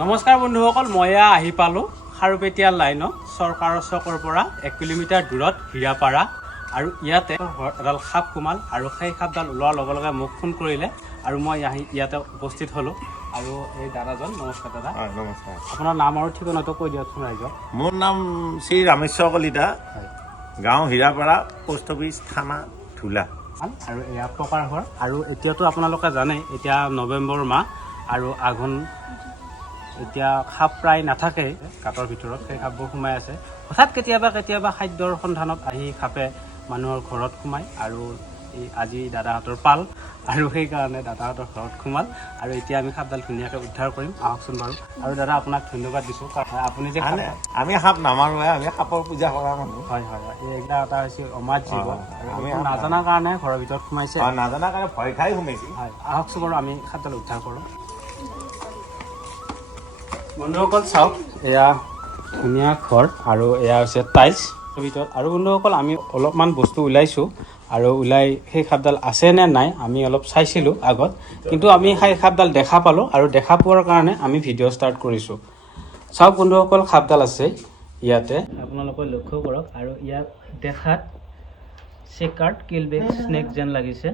নমস্কাৰ বন্ধুসকল, মই আহি পালোঁ খাৰুপেটীয়া লাইনত চৰকাৰৰ চকৰ পৰা 1 কিলোমিটাৰ দূৰত হীৰাপাৰা। আৰু ইয়াতে এডাল সাপ সোমাল আৰু সেই সাপডাল ওলোৱাৰ লগে লগে মোক ফোন কৰিলে আৰু মই আহি ইয়াতে উপস্থিত হ'লোঁ। আৰু এই দাদাজন, নমস্কাৰ দাদা। নমস্কাৰ। আপোনাৰ নাম আৰু ঠিকনাটো কৈ দিয়কচোন ৰাইজক। মোৰ নাম শ্ৰী ৰামেশ্বৰ কলিতা, গাঁও হীৰাপাৰা, পোষ্ট অফিচ, থানা ধুলা। আৰু এয়া পকাৰ ঘৰ। আৰু এতিয়াতো আপোনালোকে জানে এতিয়া নৱেম্বৰ মাহ আৰু আঘোণ, এতিয়া সাপ প্ৰায় নাথাকেই গাঁতৰ ভিতৰত, সেই সাপবোৰ সোমাই আছে। হঠাৎ কেতিয়াবা খাদ্যৰ সন্ধানত আহি সাপে মানুহৰ ঘৰত সোমায় আৰু আজি দাদাহঁতৰ পাল আৰু সেইকাৰণে দাদাহঁতৰ ঘৰত সোমাল। আৰু এতিয়া আমি সাপডাল ধুনীয়াকৈ উদ্ধাৰ কৰিম, আহকচোন বাৰু। আৰু দাদা আপোনাক ধন্যবাদ দিছোঁ, আপুনি যে আমি সাপ নামাৰোঁ, আমি সাপৰ পূজা কৰা মানুহ। হয়, এইকেইটা এটা হৈছে অমাত জীৱ, আমি নাজানাৰ কাৰণে ঘৰৰ ভিতৰত সোমাইছে, নাজানাৰ কাৰণে ভয় খাই সোমাইছে। হয়, আহকচোন বাৰু আমি সাপডাল উদ্ধাৰ কৰোঁ। বন্ধুসকল চাওক, এয়া ধুনীয়া ঘৰ আৰু এয়া হৈছে টাইলছ ভিতৰত। আৰু বন্ধুসকল আমি অলপমান বস্তু ওলাইছোঁ আৰু ওলাই সেই সাপডাল আছে নে নাই আমি অলপ চাইছিলোঁ আগত, কিন্তু আমি সেই সাপডাল দেখা পালোঁ আৰু দেখা পোৱাৰ কাৰণে আমি ভিডিঅ' ষ্টাৰ্ট কৰিছোঁ। চাওক বন্ধুসকল, সাপডাল আছে ইয়াতে, আপোনালোকে লক্ষ্য কৰক। আৰু ইয়াক দেখাত চেকাৰ্ড কিলবেক স্নেক যেন লাগিছে।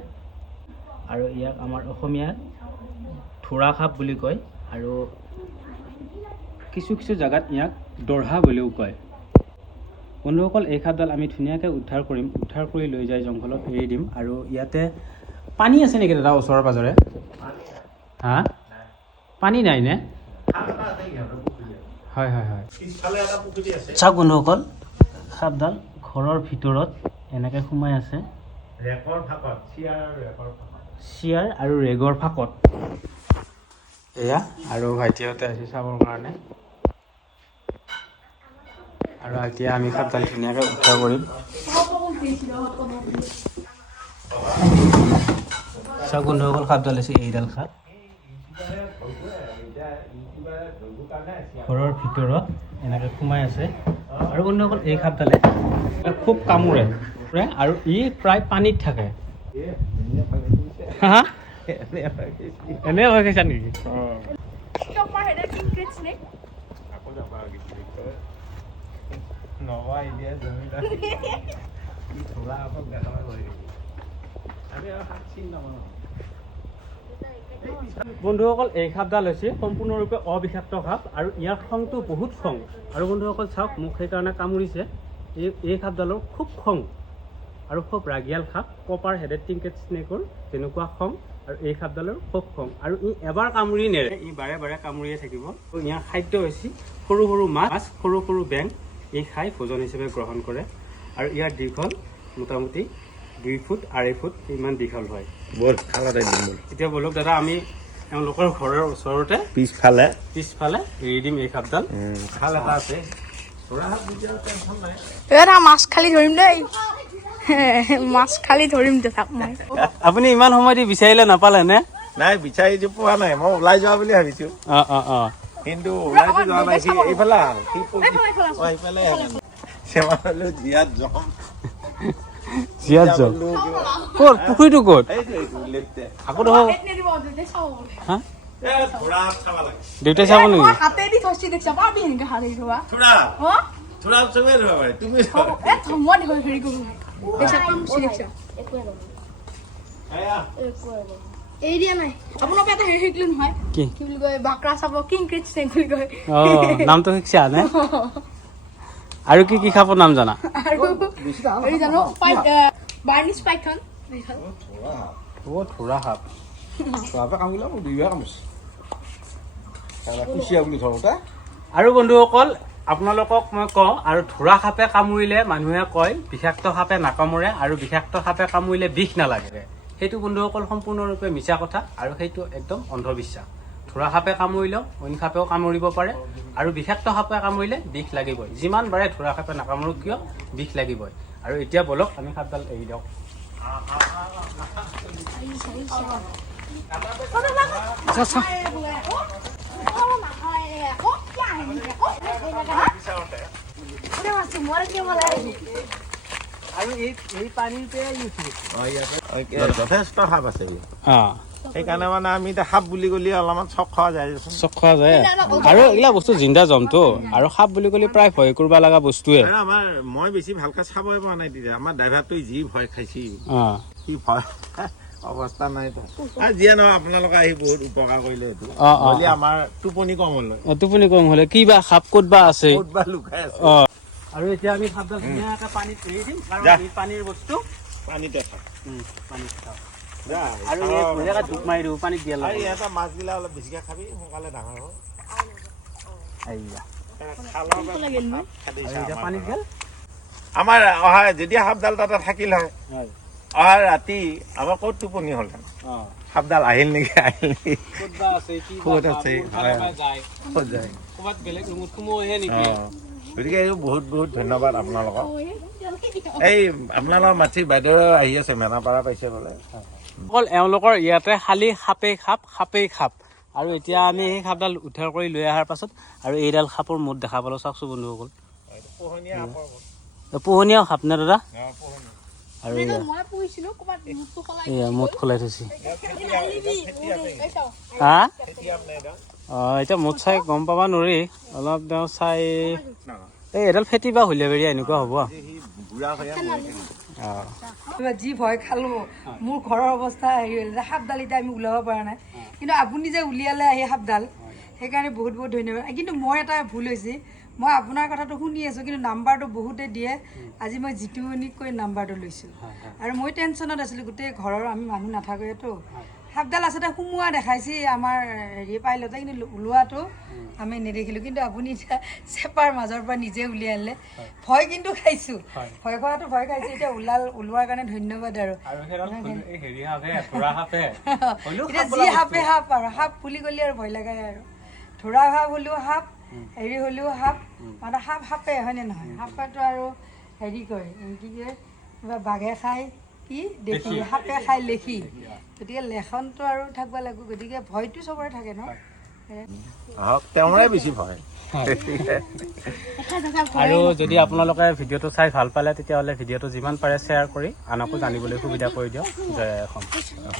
আৰু ইয়াক আমাৰ অসমীয়াত ধোঁৰা সাপ বুলি কয় আৰু কিছু জেগাত ইয়াক দৰহা বুলিও কয়। বন্ধুসকল, এই সাপডাল আমি ধুনীয়াকৈ উদ্ধাৰ কৰিম, উদ্ধাৰ কৰি লৈ যাই জংঘলত এৰি দিম। আৰু ইয়াতে পানী আছে নেকি দাদা ওচৰে পাঁজৰে? হা, পানী নাই নে? হয়। চাওক বন্ধুসকল, সাপডাল ঘৰৰ ভিতৰত এনেকৈ সোমাই আছে, চিয়াৰ আৰু ৰেগৰ ফাঁকত। এয়া আৰু ভাইটিহঁতে আহিছে চাবৰ কাৰণে। আৰু এতিয়া আমি সাপডাল ধুনীয়াকৈ উদ্ধাৰ কৰিম। চাওক বন্ধুসকল, সাপডাল আছে এইডাল সাপ ঘৰৰ ভিতৰত এনেকৈ সোমাই আছে। আৰু বন্ধুসকল, এই সাপডালে খুব কামোৰে আৰু ই প্ৰায় পানীত থাকে। হা, এনে হৈ গৈছা নেকি? বন্ধুসকল, এই সাপডাল হৈছে সম্পূৰ্ণৰূপে অবিষাক্ত সাপ আৰু ইয়াৰ খংটো বহুত খং। আৰু বন্ধুসকল চাওক, মোক সেইকাৰণে কামুৰিছে। এই সাপডালৰ খুব খং আৰু খুব ৰাগিয়াল সাপ, কপাৰ হেডেড টিংকেট স্নেকৰ যেনেকুৱা খং, আৰু এই সাপডালৰ খুব খং। আৰু ই এবাৰ কামুৰি নেৰে, ই বাৰে বাৰে কামুৰিয়ে থাকিব। ইয়াৰ খাদ্য হৈছে সৰু মাছ, সৰু বেং, এই খাই ভোজন হিচাপে গ্ৰহণ কৰে। আৰু ইয়াৰ দীঘল মোটামুটি 2 ফুট 2.5 ফুট ইমান দীঘল হয়। এতিয়া বলক দাদা, আমি এওঁলোকৰ ঘৰৰ ওচৰতে পিছফালে এৰি দিম এই সাপডাল। খাল এটা আছে, মাছ খালি ধৰিম দেই, মাছ খালি ধৰিম দে। আপুনি ইমান সময় দি বিচাৰিলে নাপালে নে? নাই, বিচাৰি পোৱা নাই, মই ওলাই যোৱা বুলি ভাবিছো, কিন্তু ওলাইতো যোৱা নাই। এইফালে ক'ত পুখুৰীটো ক'ত? আকৌ দেউতাই চাব নেকি? এই দিয়া নাই আপোনাক এটা হেৰি শিকিলো নহয়, কি বুলি কয়, বাকৰা চাব কিং ক্ৰিট স্নেক বুলি কয়। নামটো শিকছা নে? আৰু কি সাপৰ নাম জানা? আৰু জানো বাৰ্নিছ পাইথন, ধোঁৰা সাপ। আৰু বন্ধুসকল, আপোনালোকক মই কওঁ, আৰু ধোঁৰা সাপে কামুৰিলে মানুহে কয় বিষাক্ত সাপে নাকামুৰে আৰু বিষাক্ত সাপে কামুৰিলে বিষ নালাগে। সেইটো বন্ধুসকল সম্পূৰ্ণৰূপে মিছা কথা আৰু সেইটো একদম অন্ধবিশ্বাস। ধোঁৰা সাপে কামুৰিলেও অইন সাপেও কামুৰিব পাৰে আৰু বিষাক্ত সাপে কামুৰিলে বিষ লাগিবই। যিমান বাৰে ধোঁৰা সাপে নাকামুৰক কিয়, বিষ লাগিবই। আৰু এতিয়া বলক আমি সাপডাল এৰি দিওঁ। আৰু এই পানীতে যথেষ্ট সাপ আছে। সেইকাৰণে মানে আমি এতিয়া সাপ বুলি ক'লে অলপমান চক খোৱা যায় দেচোন। চক খোৱা যায় আৰু এইগিলা বস্তু জিন্দা জন্তু আৰু সাপ বুলি ক'লে প্ৰায় ভয় কৰিব লগা বস্তুৱে। আৰু আমাৰ মই বেছি ভালকে চাবই পৰা নাই তেতিয়া আমাৰ ড্ৰাইভাৰটোৱে যি ভয় খাইছি অঁ কি ভয় অৱস্থা নাই যিয়ে নহয় আপোনালোকে আহি বহুত উপকাৰ কৰিলে এইটো হ'লে আমাৰ টোপনি কম হ'ল টোপনি কম হ'লে কি বা সাপ ক'ত বা আছে ক'ত বা লুকাই আছে। অঁ আৰু এতিয়া আমি সাপডাল ধুনীয়াকৈ পানীত এৰি দিম কাৰণ এই পানীৰ বস্তু পানীতে খাওঁ পানীত খাওঁ যা আৰু ধুনীয়াকৈ ধূপ মাৰি দিওঁ পানীত দিয়া আৰু ইহঁতৰ মাছবিলাক অলপ বেছিকৈ খাবি সোনকালে ডাঙৰ হ'ব। পানীত গেল আমাৰ অহা যেতিয়া সাপডাল তাতে থাকিল হয় অহা ৰাতি আমাৰ ক'ত টোপনি হ'ল সাপডাল আহিল নেকি ক'ত আছে ক'ত যায় গতিকে এই বহুত বহুত ধন্যবাদ আপোনালোকক। এই আপোনালোকৰ মাতৃ বাইদেউ আহি আছে মেনাপাৰা পাইছে বোলে। অকল এওঁলোকৰ ইয়াতে খালি সাপেই সাপ আৰু এতিয়া আমি সেই সাপডাল উদ্ধাৰ কৰি লৈ অহাৰ পাছত আৰু এইডাল সাপৰ মুখ দেখা পালোঁ চাওকচোন বন্ধুসকল পোহনীয়া সাপ নে দাদা আৰু এয়া মুঠ খোলাই থৈছে হা অঁ এতিয়া মুঠ চাই গম পাব নোৱাৰি অলপ তেওঁ চাই এই এডাল ফেটি বা হুলীয়াবেৰীয়া এনেকুৱা হ'ব যি ভয় খালো মোৰ ঘৰৰ অৱস্থা হেৰি হ'ল সাপডাল এতিয়া আমি ওলাব পৰা নাই কিন্তু আপুনি যে উলিয়ালে আহি সাপডাল সেইকাৰণে বহুত বহুত ধন্যবাদ। কিন্তু মই এটা ভুল হৈছে মই আপোনাৰ কথাটো শুনি আছোঁ কিন্তু নাম্বাৰটো বহুতে দিয়ে আজি মই জিতুমণিক কৈ নাম্বাৰটো লৈছিলোঁ আৰু মই টেনশ্যনত আছিলোঁ গোটেই ঘৰৰ আমি মানুহ নাথাকোঁতো সাপডাল আচলতে সোমোৱা দেখাইছে আমাৰ হেৰি পাইলতে কিন্তু ওলোৱাটো আমি নেদেখিলোঁ কিন্তু আপুনি এতিয়া চেপাৰ মাজৰ পৰা নিজে উলিয়াই আনিলে ভয় কিন্তু খাইছোঁ ভয় খোৱাটো ভয় খাইছোঁ এতিয়া ওলোৱাৰ কাৰণে ধন্যবাদ আৰু এতিয়া যি সাপে সাপ আৰু সাপ বুলি ক'লে আৰু ভয় লাগে আৰু ধৰা সাপ হ'লেও সাপ হেৰি হ'লেও সাপ মানে সাপে হয়নে নহয় সাপেটো আৰু হেৰি কয় কি কয় কিবা বাঘে খাই কি দেখি সাপে খাই লেখি গতিকে লেখনটো আৰু থাকিব লাগিব গতিকে ভয়টো চবৰে থাকে ন তেওঁৰে বেছি ভয়। আৰু যদি আপোনালোকে ভিডিঅ'টো চাই ভাল পালে তেতিয়াহ'লে ভিডিঅ'টো যিমান পাৰে শ্বেয়াৰ কৰি আনকো জানিবলৈ সুবিধা কৰি দিয়ক জয় অসম।